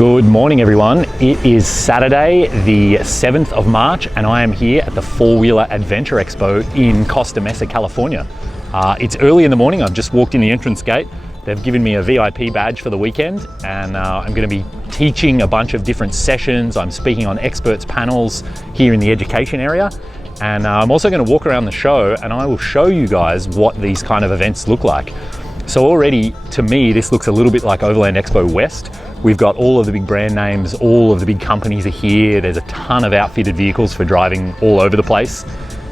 Good morning everyone. It is Saturday the 7th of March and I am here at the Four Wheeler Adventure Expo in Costa Mesa, California. It's early in the morning. I've just walked in the entrance gate. They've given me a VIP badge for the weekend and I'm going to be teaching a bunch of different sessions. I'm speaking on experts panels here in the education area, and I'm also going to walk around the show and I will show you guys what these kind of events look like. So already to me this looks a little bit like Overland Expo West. We've got all of the big brand names, all of the big companies are here. There's a ton of outfitted vehicles for driving all over the place.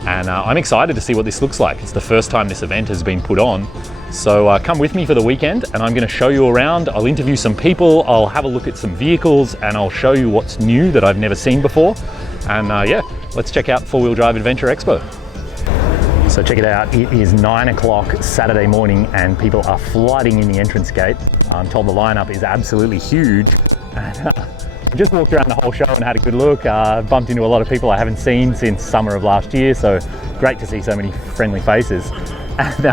And I'm excited to see what this looks like. It's the first time this event has been put on. So come with me for the weekend and I'm gonna show you around. I'll interview some people, I'll have a look at some vehicles, and I'll show you what's new that I've never seen before. And yeah, let's check out Four Wheel Drive Adventure Expo. So check it out, it is 9 o'clock Saturday morning and people are flooding in the entrance gate. I'm told the lineup is absolutely huge. And, I just walked around the whole show and had a good look. Bumped into a lot of people I haven't seen since summer of last year, so great to see so many friendly faces. And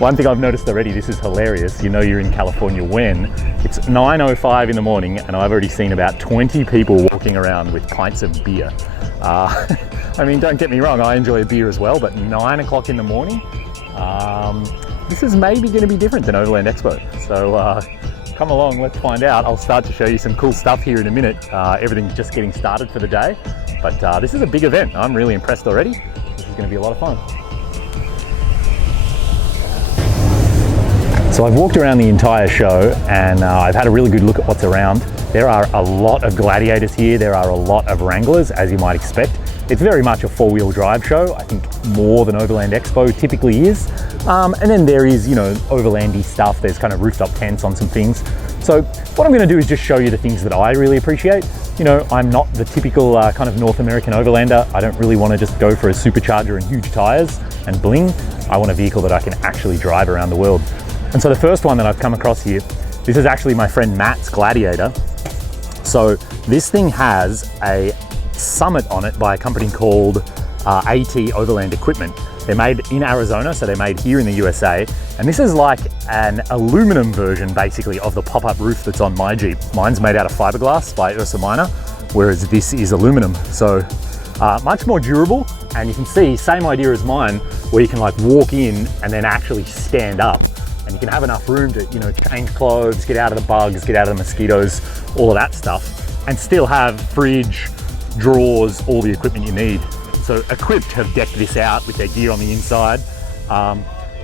one thing I've noticed already, this is hilarious, you know you're in California when it's 9:05 in the morning and I've already seen about 20 people walking around with pints of beer. I mean, don't get me wrong, I enjoy a beer as well, but 9 o'clock in the morning, this is maybe going to be different than Overland Expo. So come along, let's find out. I'll start to show you some cool stuff here in a minute. Everything's just getting started for the day, but this is a big event. I'm really impressed already. This is going to be a lot of fun. So I've walked around the entire show and I've had a really good look at what's around. There are a lot of Gladiators here. There are a lot of Wranglers, as you might expect. It's very much a four-wheel drive show. I think more than Overland Expo typically is. And then there is, you know, Overlandy stuff. There's kind of rooftop tents on some things. So what I'm going to do is just show you the things that I really appreciate. You know, I'm not the typical kind of North American Overlander. I don't really want to just go for a supercharger and huge tires and bling. I want a vehicle that I can actually drive around the world. And so the first one that I've come across here, this is actually my friend Matt's Gladiator. So this thing has a summit on it by a company called AT Overland Equipment. They're made in Arizona, so they're made here in the USA. And this is like an aluminum version, basically, of the pop-up roof that's on my Jeep. Mine's made out of fiberglass by Ursa, whereas this is aluminum. So much more durable. And you can see, same idea as mine, where you can like walk in and then actually stand up. And you can have enough room to, you know, change clothes, get out of the bugs, get out of the mosquitoes, all of that stuff, and still have fridge, drawers, all the equipment you need. So Equipped have decked this out with their gear on the inside.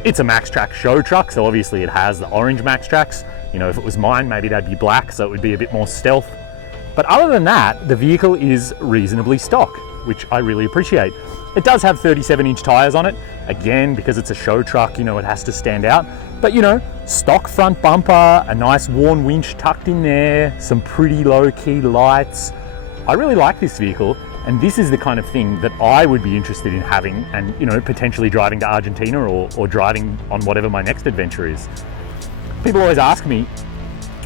It's a MaxTrax show truck, so obviously it has the orange MaxTrax. You know, if it was mine, maybe that'd be black, so it would be a bit more stealth. But other than that, the vehicle is reasonably stock, which I really appreciate. It does have 37-inch tires on it. Again, because it's a show truck, you know, it has to stand out. But you know, stock front bumper, a nice worn winch tucked in there, some pretty low-key lights. I really like this vehicle, and this is the kind of thing that I would be interested in having and, you know, potentially driving to Argentina or driving on whatever my next adventure is. People always ask me,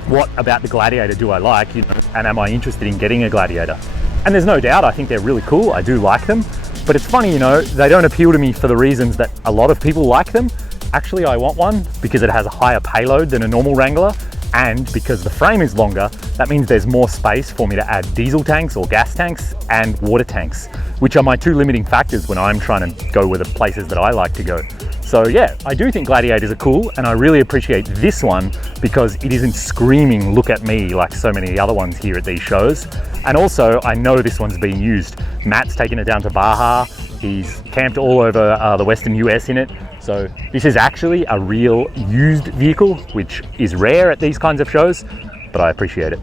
what about the Gladiator do I like, you know, and am I interested in getting a Gladiator? And there's no doubt, I think they're really cool. I do like them, but it's funny, you know, they don't appeal to me for the reasons that a lot of people like them. Actually, I want one because it has a higher payload than a normal Wrangler, and because the frame is longer, that means there's more space for me to add diesel tanks or gas tanks and water tanks, which are my two limiting factors when I'm trying to go with the places that I like to go. So yeah, I do think Gladiators are cool, and I really appreciate this one because it isn't screaming, look at me, like so many other ones here at these shows. And also, I know this one's being used. Matt's taken it down to Baja. He's camped all over the Western US in it. So this is actually a real used vehicle, which is rare at these kinds of shows, but I appreciate it.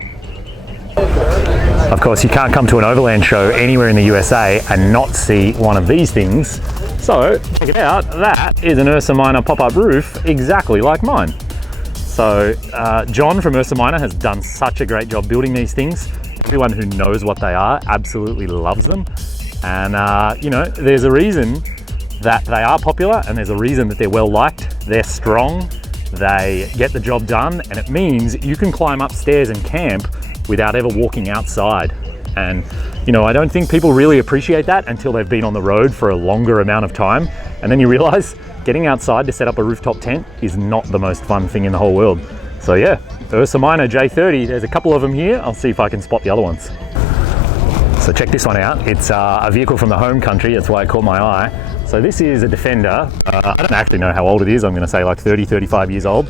Of course, you can't come to an Overland show anywhere in the USA and not see one of these things. So check it out, that is an Ursa Minor pop-up roof, exactly like mine. So John from Ursa Minor has done such a great job building these things. Everyone who knows what they are absolutely loves them. And you know, there's a reason that they are popular, and there's a reason that they're well liked. They're strong, they get the job done, and it means you can climb upstairs and camp without ever walking outside. And you know, I don't think people really appreciate that until they've been on the road for a longer amount of time, and then you realize getting outside to set up a rooftop tent is not the most fun thing in the whole world. So yeah, Ursa Minor J30, there's a couple of them here. I'll see if I can spot the other ones. So check this one out. It's a vehicle from the home country, that's why it caught my eye. So this is a Defender. I don't actually know how old it is. I'm gonna say like 30, 35 years old.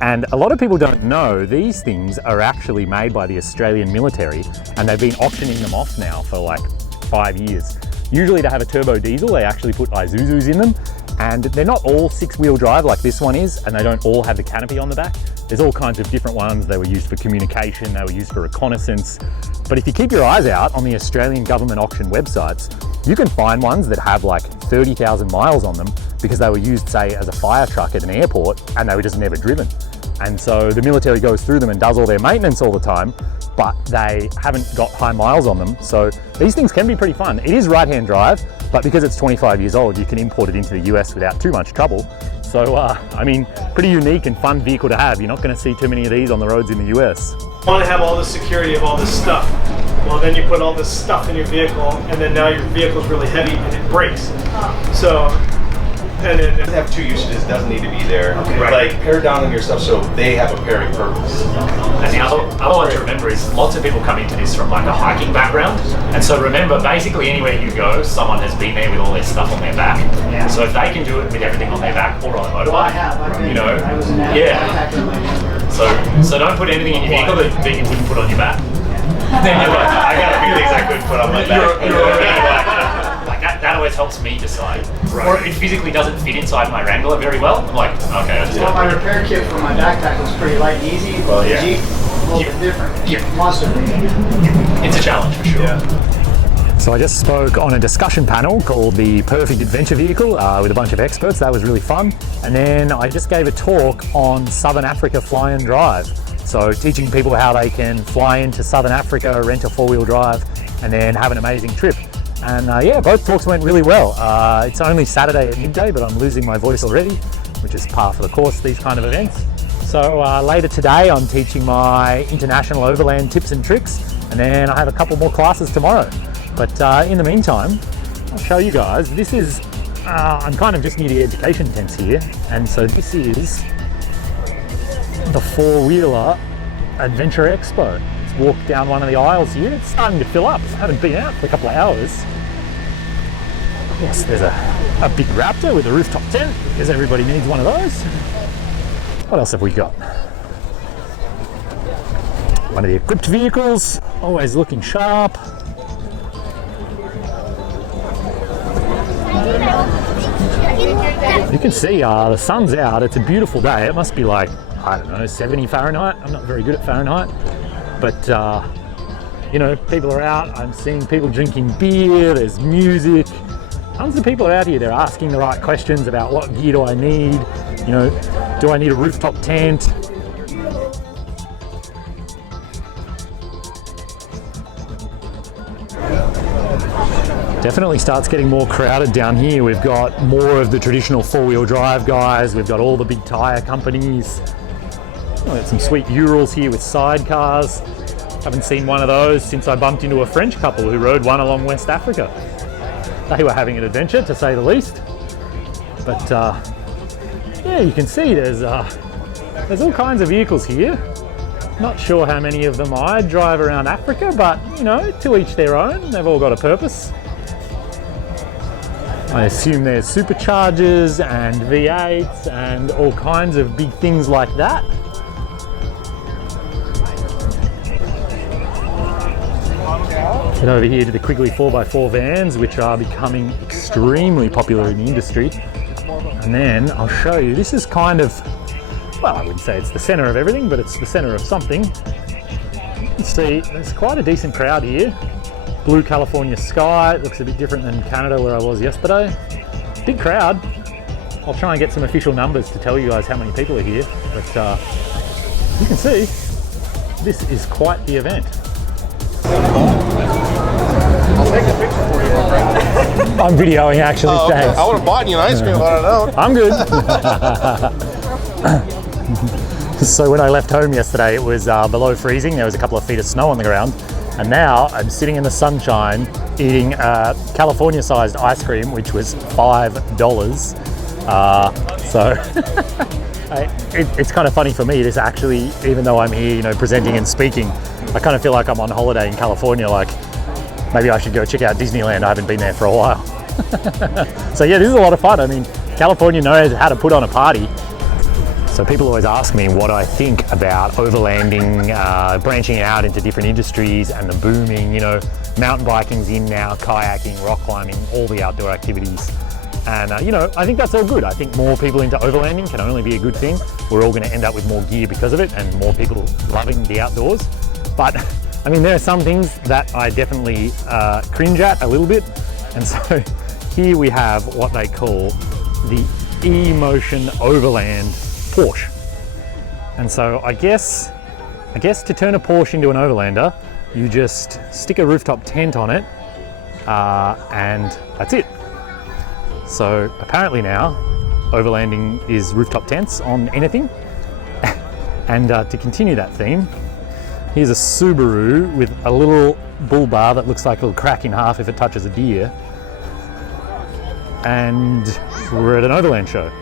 And a lot of people don't know these things are actually made by the Australian military, and they've been auctioning them off now for like 5 years. Usually to have a turbo diesel, they actually put Isuzus in them, and they're not all 6-wheel drive like this one is, and they don't all have the canopy on the back. There's all kinds of different ones. They were used for communication, they were used for reconnaissance. But if you keep your eyes out on the Australian government auction websites, you can find ones that have like 30,000 miles on them because they were used, say, as a fire truck at an airport, and they were just never driven. And so the military goes through them and does all their maintenance all the time, but they haven't got high miles on them. So these things can be pretty fun. It is right-hand drive, but because it's 25 years old, you can import it into the US without too much trouble. So, I mean, pretty unique and fun vehicle to have. You're not gonna see too many of these on the roads in the US. You want to have all the security of all this stuff. Well, then you put all this stuff in your vehicle, and then now your vehicle's really heavy and it breaks. So, and then They have 2 usages, doesn't need to be there. Okay. Like pare down on your stuff so they have a pairing purpose. And the other one to remember is lots of people come into this from like a hiking background. And so remember, basically anywhere you go, someone has been there with all their stuff on their back. Yeah. So if they can do it with everything on their back or on a motorbike, Well, I have. I've been, you know, I was in that yeah. So don't put anything in your vehicle that you wouldn't put on your back. Then you're like, I got a few things I couldn't put on my back. You're already like that always helps me decide. Right. Or it physically doesn't fit inside my Wrangler very well. I'm like, okay, I just Well, my got repair kit for my backpack was pretty light and easy. Well, The yeah. Jeep, a little bit different. Yeah. Monster. It's a challenge for sure. Yeah. So I just spoke on a discussion panel called the Perfect Adventure Vehicle with a bunch of experts. That was really fun. And then I just gave a talk on Southern Africa Fly and Drive. So teaching people how they can fly into Southern Africa, rent a 4-wheel drive, and then have an amazing trip. And yeah, both talks went really well. It's only Saturday at midday, but I'm losing my voice already, which is par for the course, these kind of events. So later today, I'm teaching my international overland tips and tricks, and then I have a couple more classes tomorrow. But in the meantime, I'll show you guys. This is, I'm kind of just near the education tents here, and so this is the Four Wheeler Adventure Expo. Let's walk down one of the aisles here. It's starting to fill up. I haven't been out for a couple of hours. Yes, there's a big Raptor with a rooftop tent because everybody needs one of those. What else have we got? One of the equipped vehicles, always looking sharp. You can see the sun's out. It's a beautiful day. It must be like, I don't know, 70 Fahrenheit. I'm not very good at Fahrenheit, but you know, people are out. I'm seeing people drinking beer. There's music. Tons of people are out here. They're asking the right questions about what gear do I need. You know, do I need a rooftop tent? Definitely starts getting more crowded down here. We've got more of the traditional 4-wheel drive guys. We've got all the big tire companies. We've got some sweet Urals here with sidecars. Haven't seen one of those since I bumped into a French couple who rode one along West Africa. They were having an adventure, to say the least. But yeah, you can see there's all kinds of vehicles here. Not sure how many of them I'd drive around Africa, but you know, to each their own. They've all got a purpose. I assume there's superchargers and V8s and all kinds of big things like that. Head over here to the Quigley 4x4 vans, which are becoming extremely popular in the industry. And then I'll show you, this is kind of, well, I wouldn't say it's the center of everything, but it's the center of something. You can see there's quite a decent crowd here. Blue California sky. It looks a bit different than Canada where I was yesterday. Big crowd. I'll try and get some official numbers to tell you guys how many people are here, but you can see this is quite the event. I'll take a picture for you, my friend. I'm videoing actually, Oh, okay. thanks. I would have bought you an ice cream, but I don't. I'm good. So when I left home yesterday, it was below freezing. There was a couple of feet of snow on the ground. And now I'm sitting in the sunshine eating a California-sized ice cream, which was $5. So It's kind of funny for me, this actually, even though I'm here, you know, presenting and speaking, I kind of feel like I'm on holiday in California, like maybe I should go check out Disneyland. I haven't been there for a while. So yeah, this is a lot of fun. I mean, California knows how to put on a party. So people always ask me what I think about overlanding, branching out into different industries and the booming, you know, mountain biking's in now, kayaking, rock climbing, all the outdoor activities. And you know, I think that's all good. I think more people into overlanding can only be a good thing. We're all going to end up with more gear because of it and more people loving the outdoors. But I mean, there are some things that I definitely cringe at a little bit. And so here we have what they call the E-Motion Overland Porsche. And so I guess to turn a Porsche into an Overlander, you just stick a rooftop tent on it and that's it. So apparently now overlanding is rooftop tents on anything. And to continue that theme, here's a Subaru with a little bull bar that looks like it'll crack in half if it touches a deer. And we're at an overland show.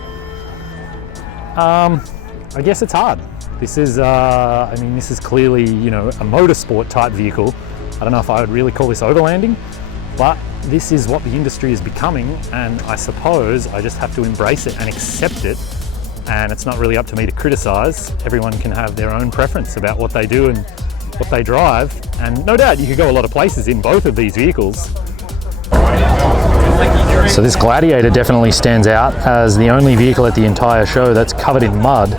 I guess it's hard. This is, I mean, this is clearly, you know, a motorsport type vehicle. I don't know if I would really call this overlanding, but this is what the industry is becoming, and I suppose I just have to embrace it and accept it. And it's not really up to me to criticize. Everyone can have their own preference about what they do and what they drive. And no doubt you could go a lot of places in both of these vehicles. So this Gladiator definitely stands out as the only vehicle at the entire show that's covered in mud.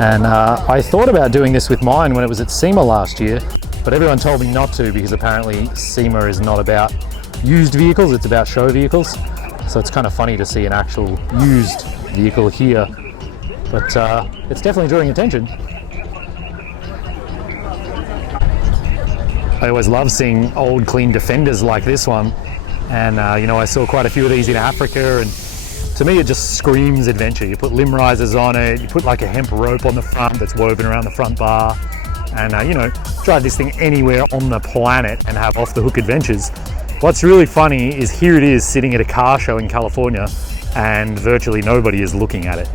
And I thought about doing this with mine when it was at SEMA last year, but everyone told me not to because apparently SEMA is not about used vehicles, it's about show vehicles. So it's kind of funny to see an actual used vehicle here, but it's definitely drawing attention. I always love seeing old clean Defenders like this one. And you know, I saw quite a few of these in Africa, and to me it just screams adventure. You put limb risers on it, you put like a hemp rope on the front that's woven around the front bar, and you know, drive this thing anywhere on the planet and have off the hook adventures. What's really funny is here it is sitting at a car show in California and virtually nobody is looking at it.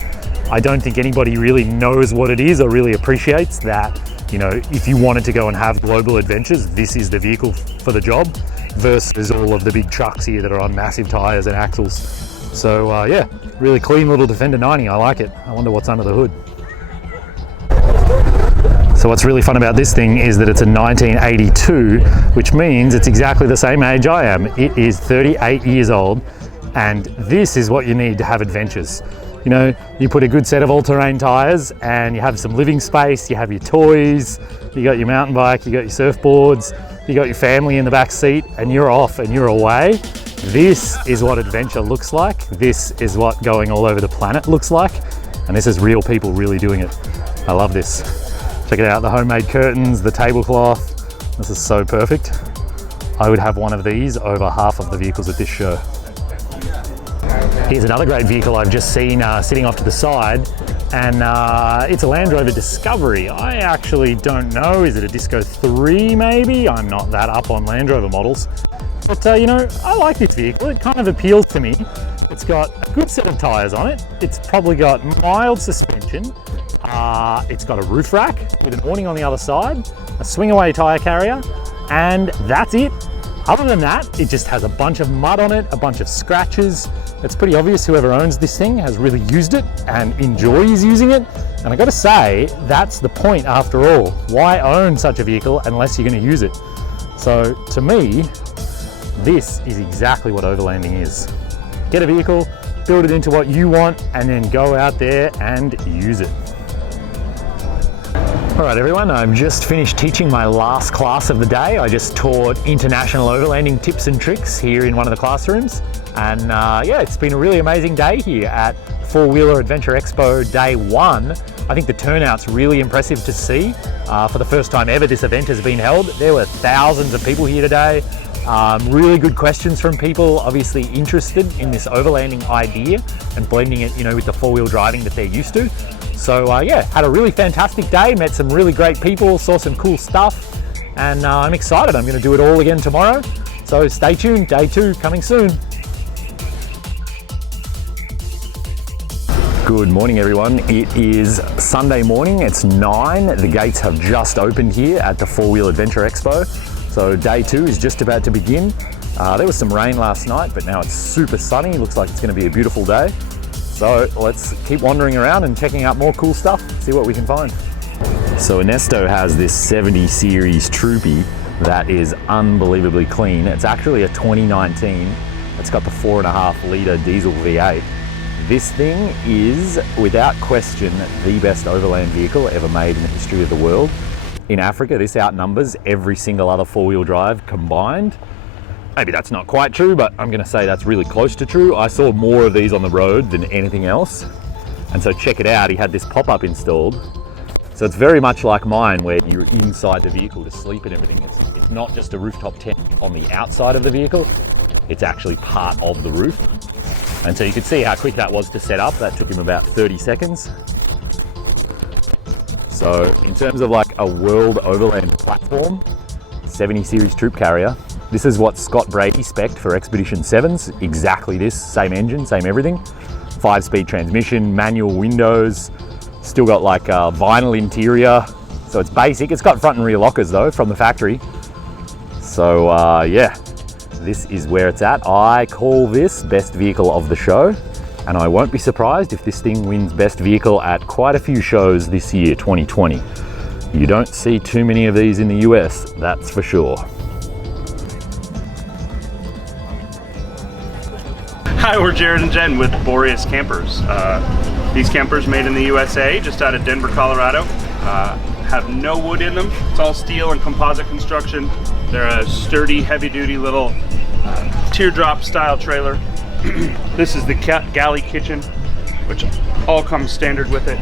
I don't think anybody really knows what it is or really appreciates that, you know, if you wanted to go and have global adventures, this is the vehicle for the job, versus all of the big trucks here that are on massive tires and axles. So yeah, really clean little Defender 90, I like it. I wonder what's under the hood. So what's really fun about this thing is that it's a 1982, which means it's exactly the same age I am. It is 38 years old, and this is what you need to have adventures. You know, you put a good set of all-terrain tires and you have some living space, you have your toys, you got your mountain bike, you got your surfboards, you got your family in the back seat, and you're off and you're away. This is what adventure looks like. This is what going all over the planet looks like. And this is real people really doing it. I love this. Check it out, the homemade curtains, the tablecloth. This is so perfect. I would have one of these over half of the vehicles at this show. Here's another great vehicle I've just seen sitting off to the side, and it's a Land Rover Discovery. I actually don't know, is it a Disco 3 maybe? I'm not that up on Land Rover models. But you know, I like this vehicle, it kind of appeals to me. It's got a good set of tyres on it, it's probably got mild suspension, it's got a roof rack with an awning on the other side, a swing away tyre carrier, and that's it. Other than that, it just has a bunch of mud on it, a bunch of scratches. It's pretty obvious whoever owns this thing has really used it and enjoys using it. And I gotta say, that's the point after all. Why own such a vehicle unless you're gonna use it? So to me, this is exactly what overlanding is. Get a vehicle, build it into what you want, and then go out there and use it. All right, everyone, I've just finished teaching my last class of the day. I just taught international overlanding tips and tricks here in one of the classrooms. And yeah, it's been a really amazing day here at Four Wheeler Adventure Expo Day 1. I think the turnout's really impressive to see. For the first time ever this event has been held. There were thousands of people here today. Really good questions from people obviously interested in this overlanding idea and blending it, you know, with the four-wheel driving that they're used to. So yeah, had a really fantastic day, met some really great people, saw some cool stuff, and I'm excited. I'm going to do it all again tomorrow. So stay tuned, Day 2 coming soon. Good morning, everyone. It is Sunday morning. It's 9. The gates have just opened here at the Four Wheeler Adventure Expo. So day 2 is just about to begin. There was some rain last night, but now it's super sunny. Looks like it's going to be a beautiful day. So let's keep wandering around and checking out more cool stuff, see what we can find. So Ernesto has this 70 series Troopy that is unbelievably clean. It's actually a 2019. It's got the 4.5 litre diesel V8. This thing is, without question, the best overland vehicle ever made in the history of the world. In Africa, this outnumbers every single other four-wheel drive combined. Maybe that's not quite true, but I'm gonna say that's really close to true. I saw more of these on the road than anything else. And so check it out, he had this pop-up installed. So it's very much like mine, where you're inside the vehicle to sleep and everything. It's not just a rooftop tent on the outside of the vehicle, it's actually part of the roof. And so you could see how quick that was to set up. That took him about 30 seconds. So in terms of like a world overland platform, 70 series troop carrier, this is what Scott Brady spec'd for Expedition 7s. Exactly this, same engine, same everything. 5-speed transmission, manual windows, still got like a vinyl interior. So it's basic. It's got front and rear lockers though from the factory. So yeah. This is where it's at. I call this best vehicle of the show, and I won't be surprised if this thing wins best vehicle at quite a few shows this year, 2020. You don't see too many of these in the US, that's for sure. Hi, we're Jared and Jen with Boreas Campers. These campers made in the USA, just out of Denver, Colorado. Have no wood in them. It's all steel and composite construction. They're a sturdy, heavy-duty little teardrop style trailer. This is the galley kitchen, which all comes standard with it.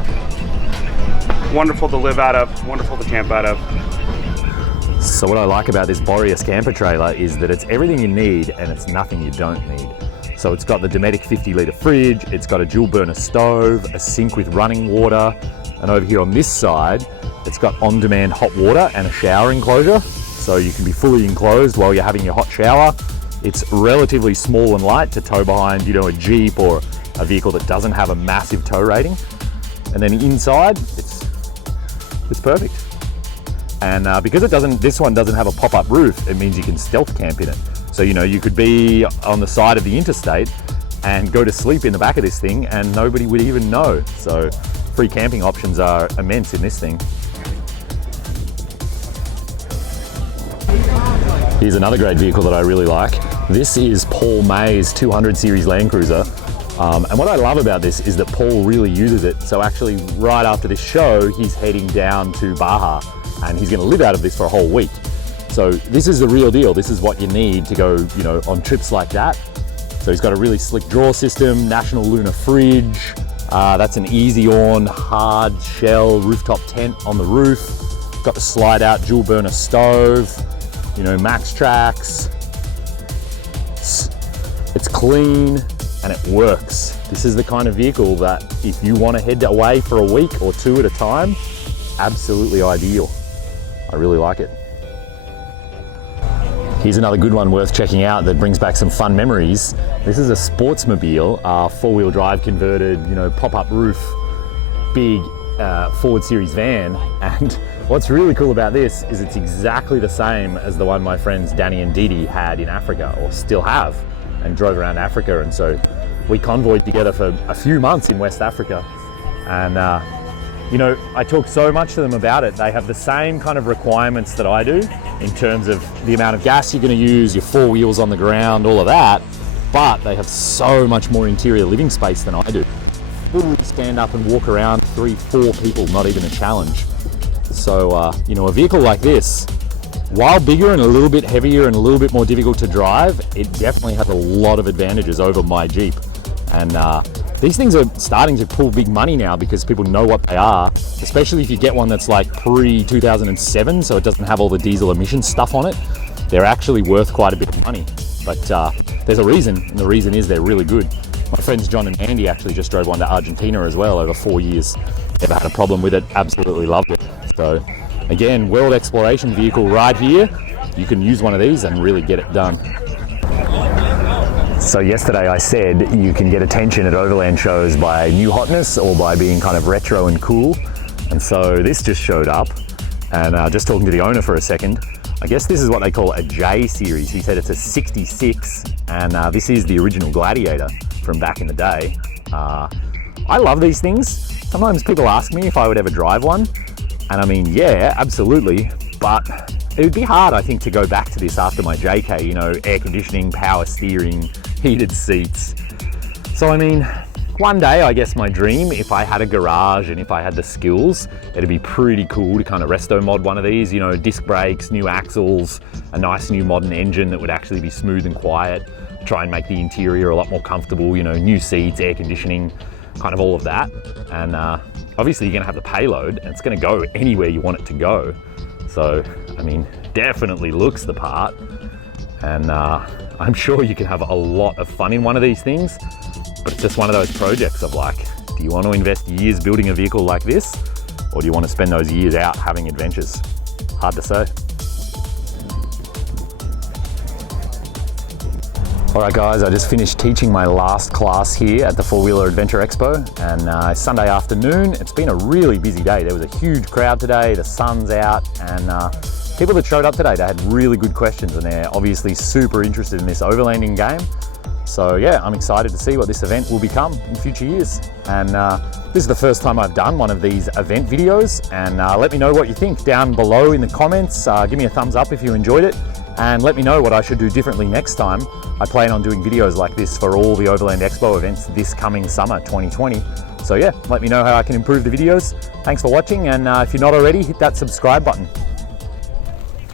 Wonderful to live out of, wonderful to camp out of. So what I like about this Boreas camper trailer is that it's everything you need and it's nothing you don't need. So it's got the Dometic 50-litre fridge, it's got a dual burner stove, a sink with running water, and over here on this side, it's got on-demand hot water and a shower enclosure. So you can be fully enclosed while you're having your hot shower. It's relatively small and light to tow behind, you know, a Jeep or a vehicle that doesn't have a massive tow rating. And then inside, it's perfect. And because this one doesn't have a pop-up roof, it means you can stealth camp in it. So, you know, you could be on the side of the interstate and go to sleep in the back of this thing and nobody would even know. So free camping options are immense in this thing. Here's another great vehicle that I really like. This is Paul May's 200 series Land Cruiser. And what I love about this is that Paul really uses it. So actually right after this show, he's heading down to Baja and he's gonna live out of this for a whole week. So this is the real deal. This is what you need to go, you know, on trips like that. So he's got a really slick drawer system, National Lunar fridge. That's an easy-on, hard shell rooftop tent on the roof. Got the slide-out dual burner stove. You know, max tracks. It's clean and it works. This is the kind of vehicle that if you want to head away for a week or 2 at a time, absolutely ideal. I really like it. Here's another good one worth checking out that brings back some fun memories. This is a Sportsmobile, four-wheel drive converted, you know, pop-up roof, big forward series van. And what's really cool about this is it's exactly the same as the one my friends Danny and Didi had in Africa, or still have, and drove around Africa. And so we convoyed together for a few months in West Africa. And you know, I talk so much to them about it. They have the same kind of requirements that I do in terms of the amount of gas you're going to use, your 4 wheels on the ground, all of that. But they have so much more interior living space than I do. Fully stand up and walk around 3-4 people, not even a challenge. So, you know, a vehicle like this, while bigger and a little bit heavier and a little bit more difficult to drive, it definitely has a lot of advantages over my Jeep. And these things are starting to pull big money now because people know what they are, especially if you get one that's like pre-2007, so it doesn't have all the diesel emission stuff on it. They're actually worth quite a bit of money. But there's a reason, and the reason is they're really good. My friends John and Andy actually just drove one to Argentina as well over 4 years. Never had a problem with it, absolutely loved it. So again, world exploration vehicle right here. You can use one of these and really get it done. So yesterday I said you can get attention at Overland shows by new hotness or by being kind of retro and cool. And so this just showed up, and just talking to the owner for a second, I guess this is what they call a J series. He said it's a 66, and this is the original Gladiator from back in the day. I love these things. Sometimes people ask me if I would ever drive one, and I mean, yeah, absolutely, but it would be hard, I think, to go back to this after my JK, you know, air conditioning, power steering, heated seats. So I mean, one day, I guess my dream, if I had a garage and if I had the skills, it'd be pretty cool to kind of resto mod one of these, you know, disc brakes, new axles, a nice new modern engine that would actually be smooth and quiet, try and make the interior a lot more comfortable, you know, new seats, air conditioning, kind of all of that. And obviously you're gonna have the payload and it's gonna go anywhere you want it to go. So, I mean, definitely looks the part. And I'm sure you can have a lot of fun in one of these things. But it's just one of those projects of like, do you want to invest years building a vehicle like this? Or do you want to spend those years out having adventures? Hard to say. All right guys, I just finished teaching my last class here at the Four Wheeler Adventure Expo, and Sunday afternoon. It's been a really busy day. There was a huge crowd today, the sun's out, and people that showed up today, they had really good questions, and they're obviously super interested in this overlanding game. So yeah, I'm excited to see what this event will become in future years. And this is the first time I've done one of these event videos, and let me know what you think down below in the comments. Give me a thumbs up if you enjoyed it, and let me know what I should do differently next time. I plan on doing videos like this for all the Overland Expo events this coming summer 2020. So yeah, let me know how I can improve the videos. Thanks for watching, and if you're not already, hit that subscribe button.